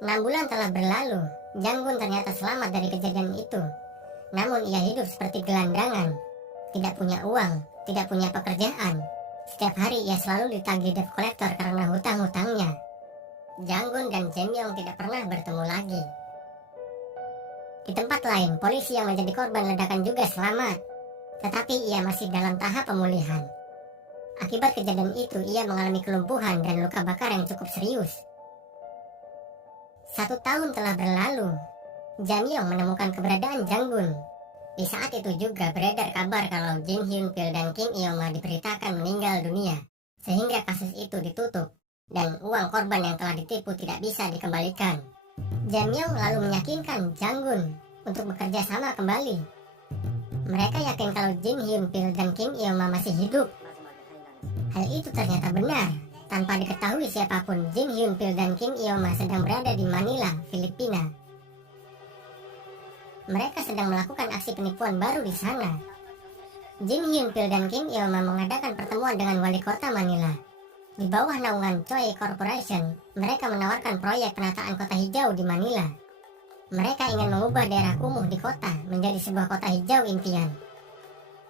6 bulan telah berlalu. Jang-gun ternyata selamat dari kejadian itu. Namun ia hidup seperti gelandangan. Tidak punya uang, tidak punya pekerjaan. Setiap hari ia selalu ditagih debt collector karena hutang-hutangnya. Jang-gun dan Jae-myung tidak pernah bertemu lagi. Di tempat lain, polisi yang menjadi korban ledakan juga selamat. Tetapi ia masih dalam tahap pemulihan. Akibat kejadian itu, ia mengalami kelumpuhan dan luka bakar yang cukup serius. 1 tahun telah berlalu. Jae-myung menemukan keberadaan Jang-gun. Di saat itu juga beredar kabar kalau Jin Hyun-pil dan Kim Eoma diberitakan meninggal dunia, sehingga kasus itu ditutup dan uang korban yang telah ditipu tidak bisa dikembalikan. Jae-myung lalu meyakinkan Jang-gun untuk bekerja sama kembali. Mereka yakin kalau Jin Hyun-pil dan Kim Eoma masih hidup. Hal itu ternyata benar. Tanpa diketahui siapapun, Jin Hyun-pil dan Kim Eoma sedang berada di Manila, Filipina. Mereka sedang melakukan aksi penipuan baru di sana. Jin Hyun-pil dan Kim Eoma mengadakan pertemuan dengan wali kota Manila. Di bawah naungan Choi Corporation, mereka menawarkan proyek penataan kota hijau di Manila. Mereka ingin mengubah daerah kumuh di kota menjadi sebuah kota hijau impian.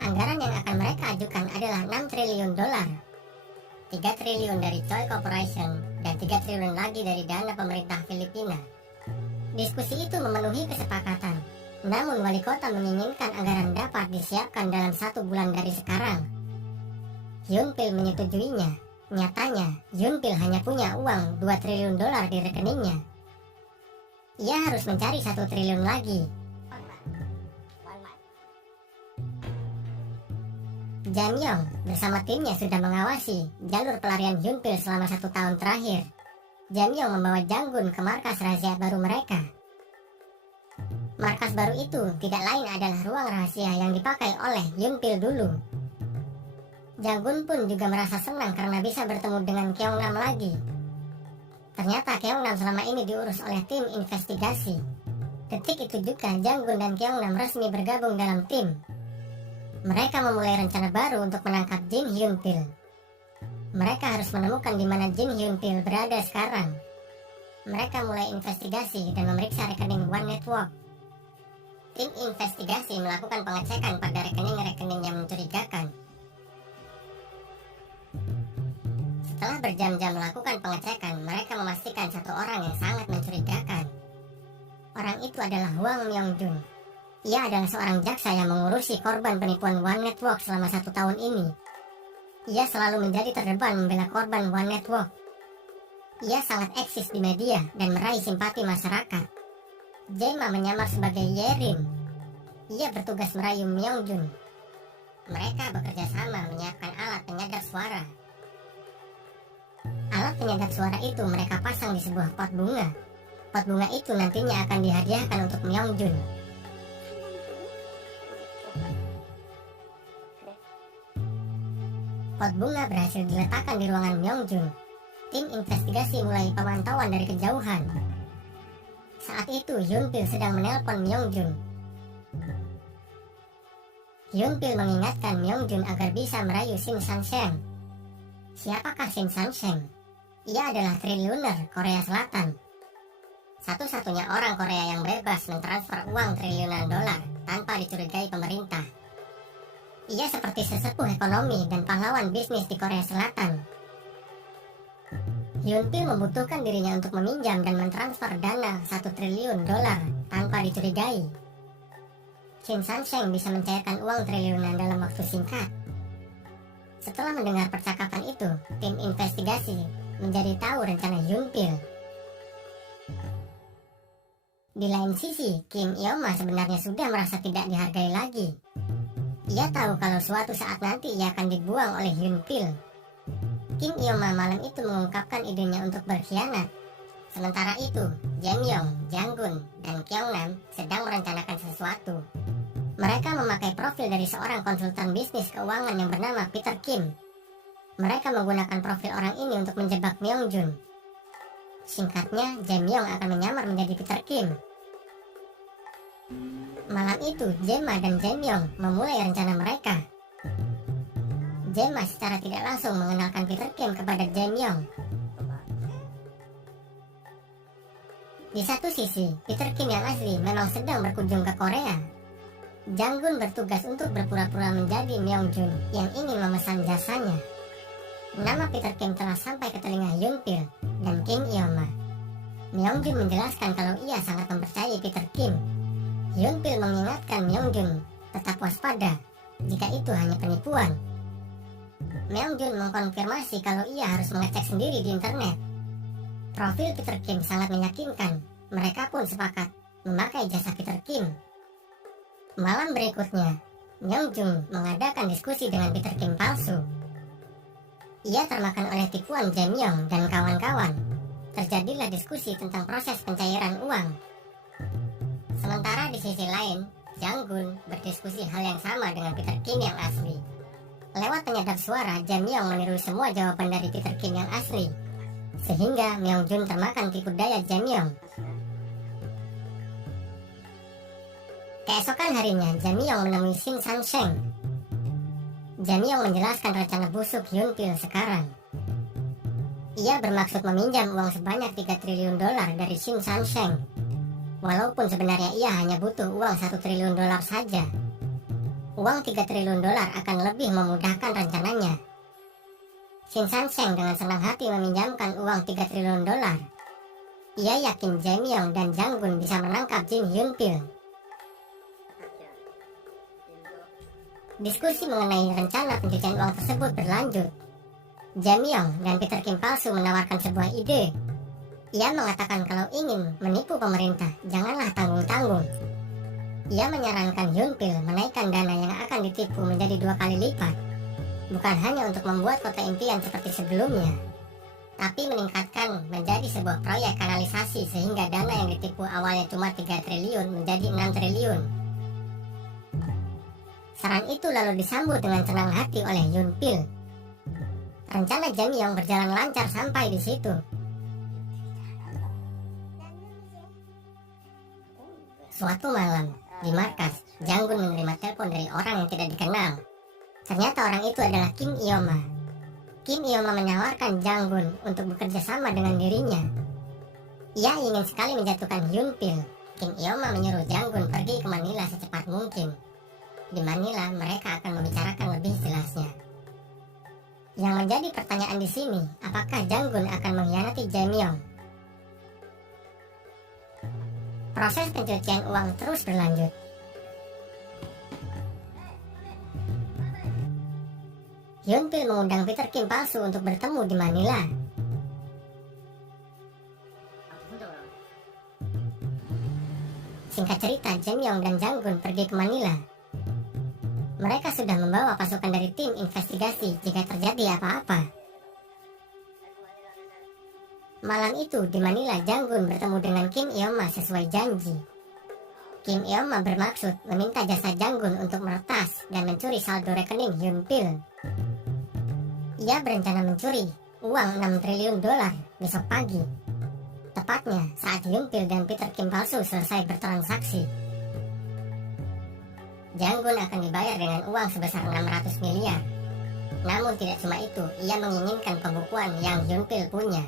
Anggaran yang akan mereka ajukan adalah 6 triliun dolar. 3 triliun dari Choi Corporation dan 3 triliun lagi dari dana pemerintah Filipina. Diskusi itu memenuhi kesepakatan. Namun wali kota menginginkan anggaran dapat disiapkan dalam 1 bulan dari sekarang. Hyun-pil menyetujuinya. Nyatanya, Hyun-pil hanya punya uang 2 triliun dolar di rekeningnya. Ia harus mencari 1 triliun lagi. Jae-myung bersama timnya sudah mengawasi jalur pelarian Hyun-pil selama 1 tahun terakhir. Jae-myung membawa Jang-gun ke markas rahasia baru mereka. Markas baru itu tidak lain adalah ruang rahasia yang dipakai oleh Hyun-pil dulu. Jang-gun pun juga merasa senang karena bisa bertemu dengan Kyeong-nam lagi. Ternyata Kyeong-nam selama ini diurus oleh tim investigasi. Detik itu juga Jang-gun dan Kyeong-nam resmi bergabung dalam tim. Mereka memulai rencana baru untuk menangkap Jin Hyun-pil. Mereka harus menemukan di mana Jin Hyun-pil berada sekarang. Mereka mulai investigasi dan memeriksa rekening One Network. Tim investigasi melakukan pengecekan pada rekening-rekening yang mencurigakan. Setelah berjam-jam melakukan pengecekan, mereka memastikan 1 orang yang sangat mencurigakan. Orang itu adalah Hwang Myung-jun. Ia adalah seorang jaksa yang mengurusi korban penipuan One Network selama 1 tahun ini. Ia selalu menjadi terdepan membela korban One Network. Ia sangat eksis di media dan meraih simpati masyarakat. Jae-ma menyamar sebagai Yerim. Ia bertugas merayu Myung-jun. Mereka bekerja sama menyiapkan alat penyadap suara. Alat penyadap suara itu mereka pasang di sebuah pot bunga. Pot bunga itu nantinya akan dihadiahkan untuk Myung-jun. Pot bunga berhasil diletakkan di ruangan Myung-jun. Tim investigasi mulai pemantauan dari kejauhan. Saat itu Hyun-pil sedang menelpon Myung-jun. Hyun-pil mengingatkan Myung-jun agar bisa merayu Shin Sang-seng. Siapakah Shin Sang-seng? Ia adalah triliuner Korea Selatan. Satu-satunya orang Korea yang bebas mentransfer uang triliunan dolar tanpa dicurigai pemerintah. Ia seperti sesepuh ekonomi dan pahlawan bisnis di Korea Selatan. Hyun-pil membutuhkan dirinya untuk meminjam dan mentransfer dana 1 triliun dolar tanpa dicurigai. Shin Sang-seng bisa mencairkan uang triliunan dalam waktu singkat. Setelah mendengar percakapan itu, tim investigasi menjadi tahu rencana Hyun-pil. Di lain sisi, Kim Eoma sebenarnya sudah merasa tidak dihargai lagi. Ia tahu kalau suatu saat nanti ia akan dibuang oleh Hyun-pil. Kim Eoma malam itu mengungkapkan idenya untuk berkhianat. Sementara itu, Jae-myung, Jang-gun, dan Kyeong-nam sedang merencanakan sesuatu. Mereka memakai profil dari seorang konsultan bisnis keuangan yang bernama Peter Kim. Mereka menggunakan profil orang ini untuk menjebak Myung-jun. Singkatnya, Jae-myung akan menyamar menjadi Peter Kim. Malam itu, Jae-ma dan Jae-myung memulai rencana mereka. Jae-ma secara tidak langsung mengenalkan Peter Kim kepada Jae-myung. Di satu sisi, Peter Kim yang asli memang sedang berkunjung ke Korea. Jang-gun bertugas untuk berpura-pura menjadi Myung-jun yang ingin memesan jasanya. Nama Peter Kim telah sampai ke telinga Hyun-pil dan Kim Eoma. Myung-jun menjelaskan kalau ia sangat mempercayai Peter Kim. Hyun-pil mengingatkan Myung-jun tetap waspada jika itu hanya penipuan. Myung-jun mengkonfirmasi kalau ia harus mengecek sendiri di internet. Profil Peter Kim sangat meyakinkan. Mereka pun sepakat memakai jasa Peter Kim. Malam berikutnya, Myung-jun mengadakan diskusi dengan Peter Kim palsu. Ia termakan oleh tipuan Jae-myung dan kawan-kawan. Terjadilah diskusi tentang proses pencairan uang. Sementara di sisi lain, Jang-gun berdiskusi hal yang sama dengan Peter Kim yang asli. Lewat penyadap suara, Jae-myung meniru semua jawaban dari Peter Kim yang asli, sehingga Myung-jun termakan tipu daya Jae-myung. Keesokan harinya, Jae-myung menemui Shin San-sheng. Jae-myung menjelaskan rencana busuk Hyun-pil sekarang. Ia bermaksud meminjam uang sebanyak 3 triliun dolar dari Shin San-sheng. Walaupun sebenarnya ia hanya butuh uang 1 triliun dolar saja. Uang 3 triliun dolar akan lebih memudahkan rencananya. Shin San-sheng dengan senang hati meminjamkan uang 3 triliun dolar. Ia yakin Jae-myung dan Jang-gun bisa menangkap Jin Hyun-pil. Diskusi mengenai rencana pencucian uang tersebut berlanjut. Jae-myung dan Peter Kim palsu menawarkan sebuah ide. Ia mengatakan kalau ingin menipu pemerintah, janganlah tanggung-tanggung. Ia menyarankan Hyun-pil menaikkan dana yang akan ditipu menjadi 2 kali lipat. Bukan hanya untuk membuat kota impian seperti sebelumnya, tapi meningkatkan menjadi sebuah proyek kanalisasi sehingga dana yang ditipu awalnya cuma 3 triliun menjadi 6 triliun. Saran itu lalu disambut dengan senang hati oleh Hyun-pil. Rencana Jae-myung berjalan lancar sampai di situ. Suatu malam, di markas, Jang-gun menerima telepon dari orang yang tidak dikenal. Ternyata orang itu adalah Kim Eoma. Kim Eoma menawarkan Jang-gun untuk bekerja sama dengan dirinya. Ia ingin sekali menjatuhkan Hyun-pil. Kim Eoma menyuruh Jang-gun pergi ke Manila secepat mungkin. Di Manila, mereka akan membicarakan lebih jelasnya. Yang menjadi pertanyaan di sini, apakah Jang-gun akan mengkhianati Jae-myung? Proses pencucian uang terus berlanjut. Hyun-pil mengundang Peter Kim palsu untuk bertemu di Manila. Singkat cerita, Jae-myung dan Jang-gun pergi ke Manila. Mereka sudah membawa pasukan dari tim investigasi jika terjadi apa-apa. Malam itu di Manila, Jang-gun bertemu dengan Kim Eoma sesuai janji. Kim Eoma bermaksud meminta jasa Jang-gun untuk meretas dan mencuri saldo rekening Hyun-pil. Ia berencana mencuri uang 6 triliun dolar besok pagi. Tepatnya saat Hyun-pil dan Peter Kim palsu selesai bertransaksi. Jang-gun akan dibayar dengan uang sebesar 600 miliar. Namun tidak cuma itu, ia menginginkan pembukuan yang Hyun-pil punya.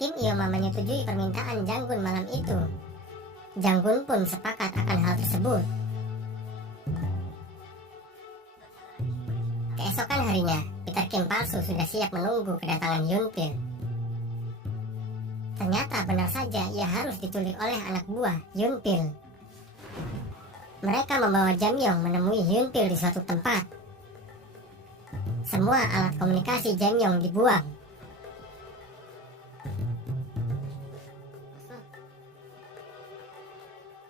Kim Eoma menyetujui permintaan Jang-gun malam itu. Jang-gun pun sepakat akan hal tersebut. Keesokan harinya, Peter Kim palsu sudah siap menunggu kedatangan Hyun-pil. Ternyata benar saja ia harus diculik oleh anak buah Hyun-pil. Mereka membawa Jae-myung menemui Hyun-pil di suatu tempat. Semua alat komunikasi Jae-myung dibuang.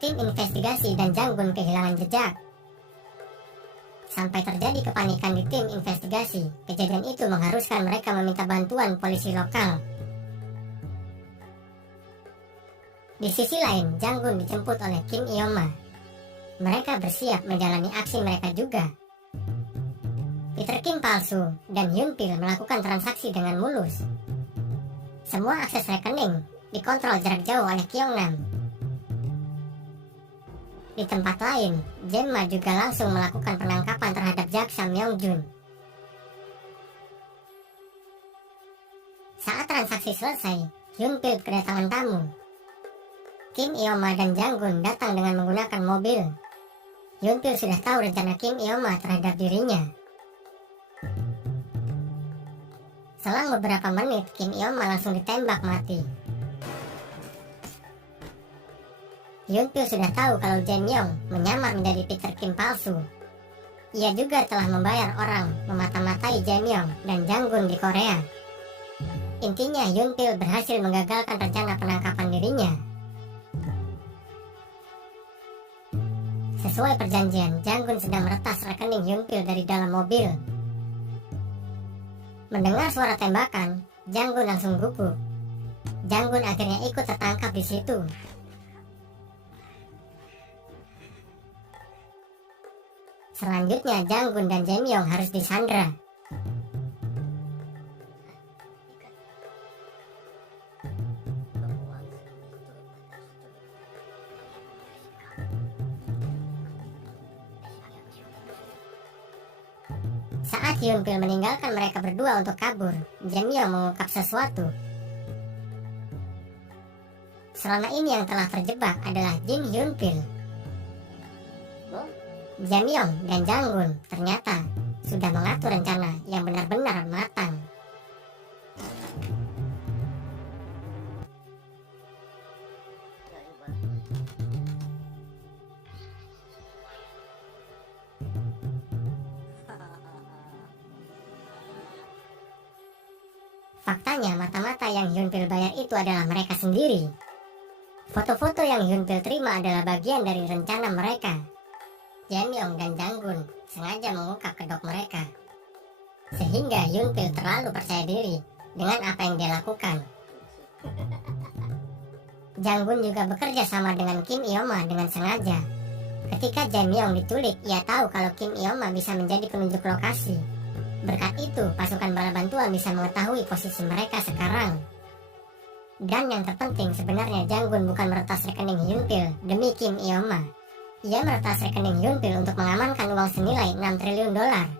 Tim investigasi dan Jang-gun kehilangan jejak. Sampai terjadi kepanikan di tim investigasi. Kejadian itu mengharuskan mereka meminta bantuan polisi lokal. Di sisi lain, Jang-gun dijemput oleh Kim Eoma. Mereka bersiap menjalani aksi mereka juga. Peter Kim palsu dan Hyun-pil melakukan transaksi dengan mulus. Semua akses rekening dikontrol jarak jauh oleh Kyung-nam. Di tempat lain, Jae-ma juga langsung melakukan penangkapan terhadap jaksa Myung-jun. Saat transaksi selesai, Hyun-pil kedatangan tamu. Kim Eoma dan Jang-gun datang dengan menggunakan mobil. Hyun-pil sudah tahu rencana Kim Eoma terhadap dirinya. Selang beberapa menit, Kim Eoma langsung ditembak mati. Hyun-pil sudah tahu kalau Jae-myung menyamar menjadi Peter Kim palsu. Ia juga telah membayar orang memata-matai Jae-myung dan Jang-gun di Korea. Intinya, Hyun-pil berhasil menggagalkan rencana penangkapan dirinya. Sesuai perjanjian, Jang-gun sedang meretas rekening Hyun-pil dari dalam mobil. Mendengar suara tembakan, Jang-gun langsung gugup. Jang-gun akhirnya ikut tertangkap di situ. Selanjutnya, Jang-gun dan Jae-myung harus disandra. Saat Hyun-pil meninggalkan mereka berdua untuk kabur, Jae-myung mengungkap sesuatu. Selama ini yang telah terjebak adalah Jin Hyun-pil. Jae-myung dan Jang-gun ternyata sudah mengatur rencana yang benar-benar matang. Faktanya, mata-mata yang Hyun-pil bayar itu adalah mereka sendiri. Foto-foto yang Hyun-pil terima adalah bagian dari rencana mereka. Jae-myung dan Jang-gun sengaja mengungkap kedok mereka, sehingga Hyun-pil terlalu percaya diri dengan apa yang dia lakukan. Jang-gun juga bekerja sama dengan Kim Eoma dengan sengaja. Ketika Jae-myung diculik, ia tahu kalau Kim Eoma bisa menjadi penunjuk lokasi. Berkat itu, pasukan bala bantuan bisa mengetahui posisi mereka sekarang. Dan yang terpenting, sebenarnya Jang-gun bukan meretas rekening Hyun-pil demi Kim Eoma. Ia meretas rekening Hyun-pil untuk mengamankan uang senilai 6 triliun dolar.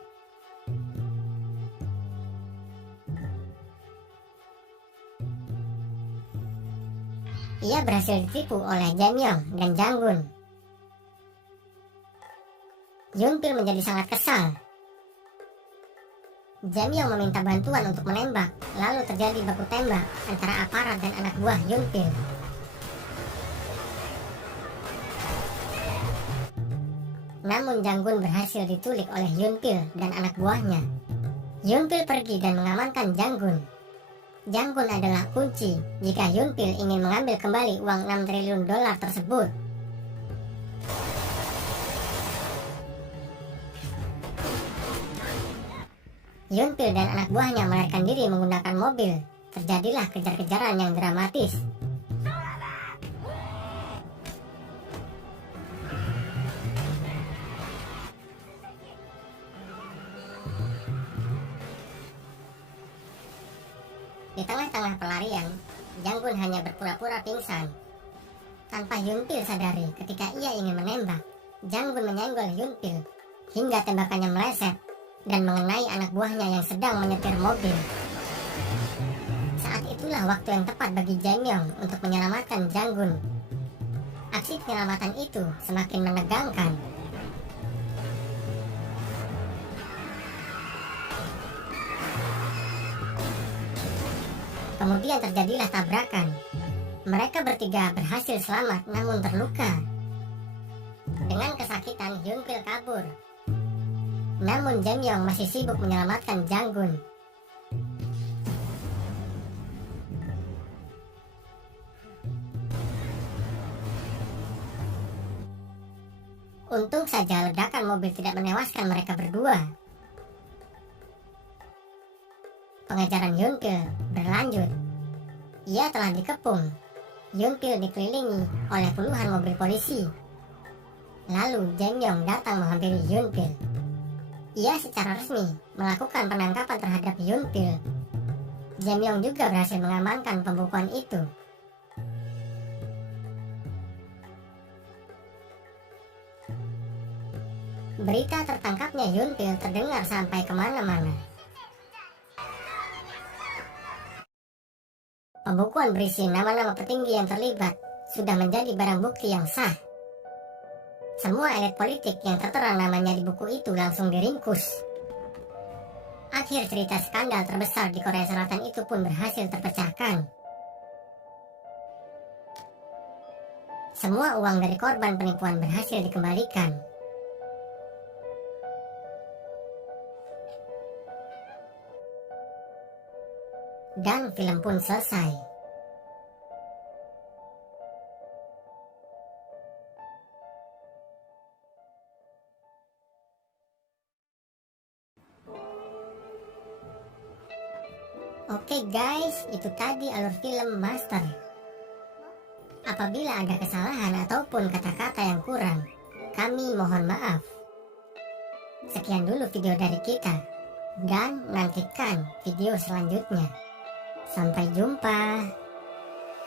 Ia berhasil ditipu oleh Jae-myung dan Jang-gun. Hyun-pil menjadi sangat kesal. Jae-myung meminta bantuan untuk menembak, lalu terjadi baku tembak antara aparat dan anak buah Hyun-pil. Namun Jang-gun berhasil diculik oleh Hyun-pil dan anak buahnya. Hyun-pil pergi dan mengamankan Jang-gun. Jang-gun adalah kunci jika Hyun-pil ingin mengambil kembali uang 6 triliun dolar tersebut. Hyun-pil dan anak buahnya melarikan diri menggunakan mobil. Terjadilah kejar-kejaran yang dramatis. Di tengah-tengah pelarian, Jang-gun hanya berpura-pura pingsan. Tanpa Hyun-pil sadari, ketika ia ingin menembak, Jang-gun menyenggol Hyun-pil hingga tembakannya meleset dan mengenai anak buahnya yang sedang menyetir mobil. Saat itulah waktu yang tepat bagi Jae-myung untuk menyelamatkan Jang-gun. Aksi penyelamatan itu semakin menegangkan. Kemudian terjadilah tabrakan. Mereka bertiga berhasil selamat namun terluka. Dengan kesakitan, Hyun-pil kabur. Namun Jae-myung masih sibuk menyelamatkan Jang-gun. Untung saja ledakan mobil tidak menewaskan mereka berdua. Pengejaran Hyun-pil berlanjut. Ia telah dikepung. Hyun-pil dikelilingi oleh puluhan mobil polisi. Lalu Jae-myung datang menghampiri Hyun-pil. Ia secara resmi melakukan penangkapan terhadap Hyun-pil. Jae-myung juga berhasil mengamankan pembukuan itu. Berita tertangkapnya Hyun-pil terdengar sampai kemana-mana. Pembukuan berisi nama-nama petinggi yang terlibat sudah menjadi barang bukti yang sah. Semua elit politik yang tertera namanya di buku itu langsung diringkus. Akhir cerita skandal terbesar di Korea Selatan itu pun berhasil terpecahkan. Semua uang dari korban penipuan berhasil dikembalikan. Dan film pun selesai. Oke guys, itu tadi alur film Master. Apabila ada kesalahan ataupun kata-kata yang kurang, kami mohon maaf. Sekian dulu video dari kita, dan nantikan video selanjutnya. Sampai jumpa.